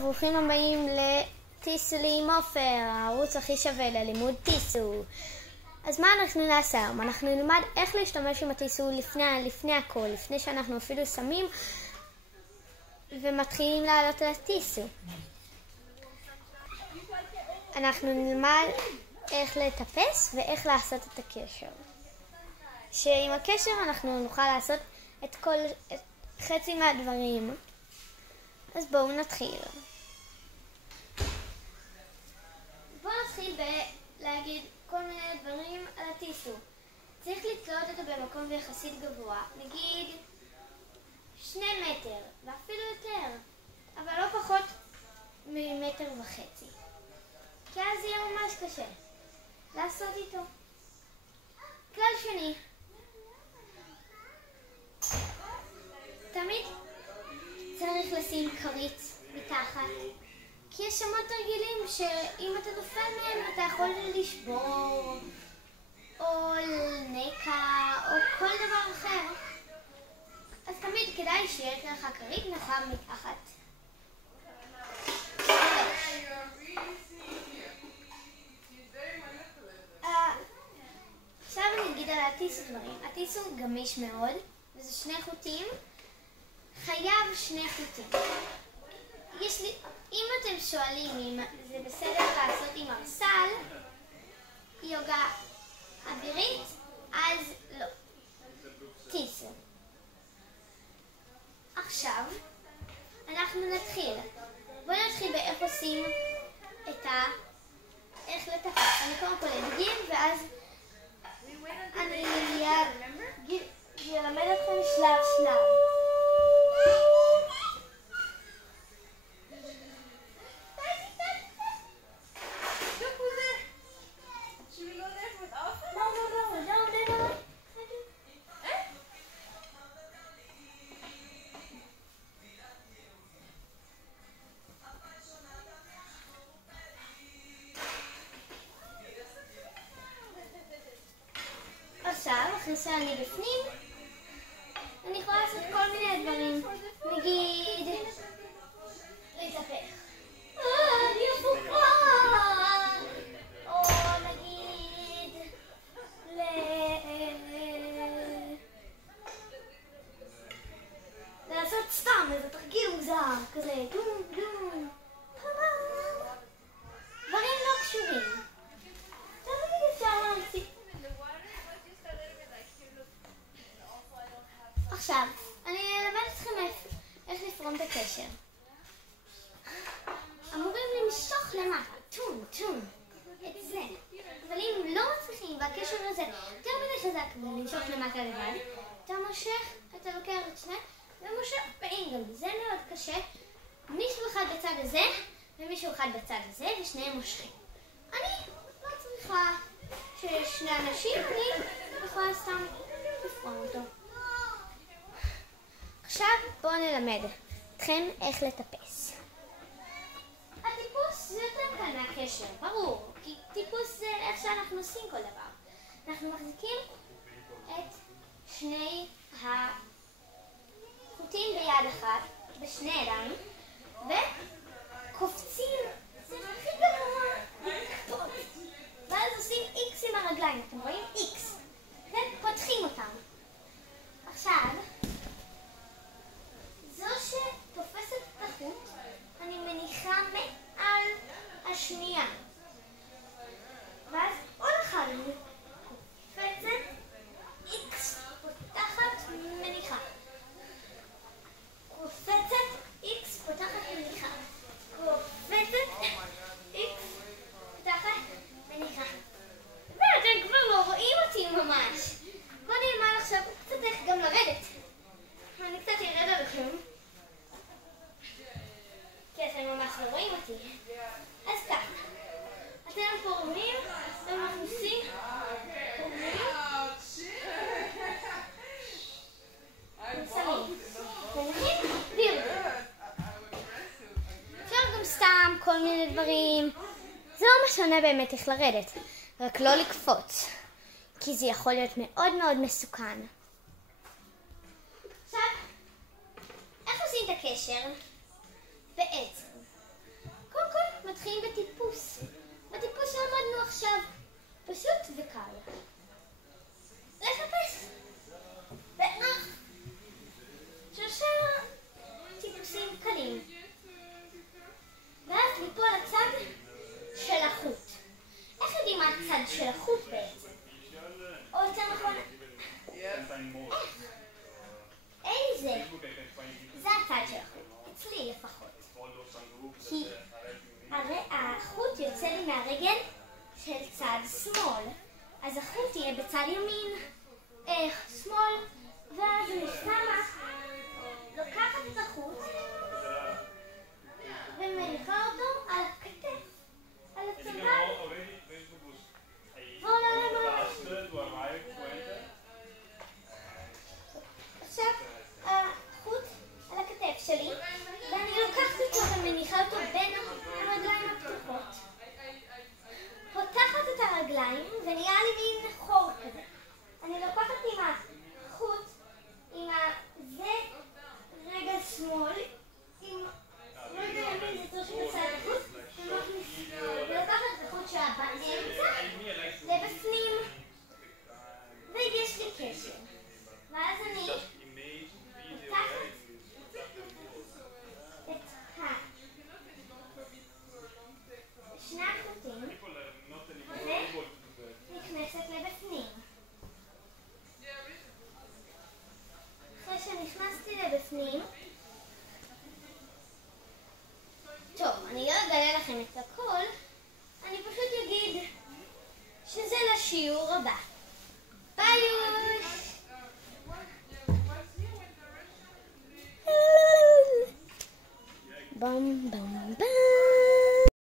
ברוכים הבאים לטיסו עם עופר, הערוץ הכי שווה ללימוד טיסו. אז מה אנחנו נעשה היום? אנחנו נלמד איך להשתמש עם הטיסו לפני הכל, לפני שאנחנו אפילו שמים ומתחילים לעלות על הטיסו. אנחנו נלמד איך לטפס ואיך לעשות את הקשר. שעם הקשר אנחנו נוכל לעשות את חצי מהדברים. אז בואו נתחיל. בואו נתחיל בלהגיד כל מיני דברים על הטיסו. צריך לתלות אותו במקום יחסית גבוה, נגיד 2 מטר, ואפילו יותר, אבל לא פחות מ1.5 מטר. כי אז יהיה ממש קשה לעשות איתו. כלל שני, תמיד צריך לשים כרית מתחת, כי יש שמות תרגילים שאם אתה נופל מהם אתה יכול לשבור או נקע או כל דבר אחר. אז תמיד כדאי שיהיה לך כרית נחם מתחת. עכשיו אני אגיד על הטיסו דברים. הטיסו גמיש מאוד, וזה 2 חוטים. חייב 2 חוטים. אם אתם שואלים אם זה בסדר לעשות עם ארסל, יוגה אווירית, אז לא. טיסו. עכשיו, אנחנו נתחיל. בואו נתחיל באיך עושים איך לטפס. אני קודם כל אדגים, ואז אני אלמד אתכם שלב שלב. עכשיו, אחרי שאני בפנים, אני יכולה לעשות כל מיני דברים. נגיד, להתהפך. אני הפוכה! או נגיד, לעשות סתם איזה תרגיל מוזר, כזה דום דום. דברים לא קשורים. תמיד אפשר להמציא. עכשיו, אני אלמד אתכם איך לפרום את הקשר. אמורים למשוך למטה, טום, טום, את זה. אבל אם לא מצליחים, והקשר הזה יותר מדי חזק ולמשוך למטה לבד, אתה לוקח את שני, ומושך באינגל. זה מאוד קשה. מישהו אחד בצד הזה, ומישהו אחד בצד הזה, ושניהם מושכים. אני לא צריכה ששני אנשים, אני יכולה סתם לפרום אותו. עכשיו בואו נלמד אתכם איך לטפס. הטיפוס זה יותר קל מהקשר, ברור, כי טיפוס זה איך שאנחנו עושים כל דבר. אנחנו מחזיקים את 2 החוטים ביד אחת, בשני ידיים, וקופצים, זה הכי גרוע, ואז עושים X עם הרגליים, אתם רואים? X, ופותחים אותם. עכשיו, זו שתופסת את החוט, אני מניחה מעל השנייה. ואז עוד אחד קופצת, X, פותחת, מניחה. קופצת, X, פותחת, מניחה. קופצת, X, פותחת, מניחה. ואתם כבר לא רואים אותי ממש. בואו נלמד עכשיו קצת איך גם לרדת. אני קצת ירד עליכם, כי אתם ממש לא רואים אותי. אז ככה, אתם פורמים, אתם מכניסים, פורמים, שמים, פורמים, וירדו. אפשר גם סתם כל מיני דברים. זה לא משנה באמת איך לרדת, רק לא לקפוץ, כי זה יכול להיות מאוד מאוד מסוכן. עכשיו, איך עושים את הקשר? בעצם, יוצא לי מהרגל של צד שמאל. אז החוט יהיה בצד ימין, שמאל, ואז אני שמה, לוקחת את החוט ומניחה אותו על הכתף, על הצוואר, ועולה למעלה. עכשיו החוט על הכתף שלי, ואני לוקחת אותו ומניחה אותו בין הרגליים הפתוחות. פותחת את הרגליים ונהיה לי מין חור כזה. אני לוקחת עם החוט, עם זה רגל שמאל, עם רגל ימין זה תרשים בצד החוט, ולוקחת את החוט שלה באמצע לבפנים, ויש לי קשר. ואז אני פותחת את שני החוטים ונכנסת לבפנים. אחרי שנכנסתי לבפנים, טוב, אני לא אגלה לכם את הכל, אני פשוט אגיד שזה לשיעור הבא. ביי יוש! בום בום בום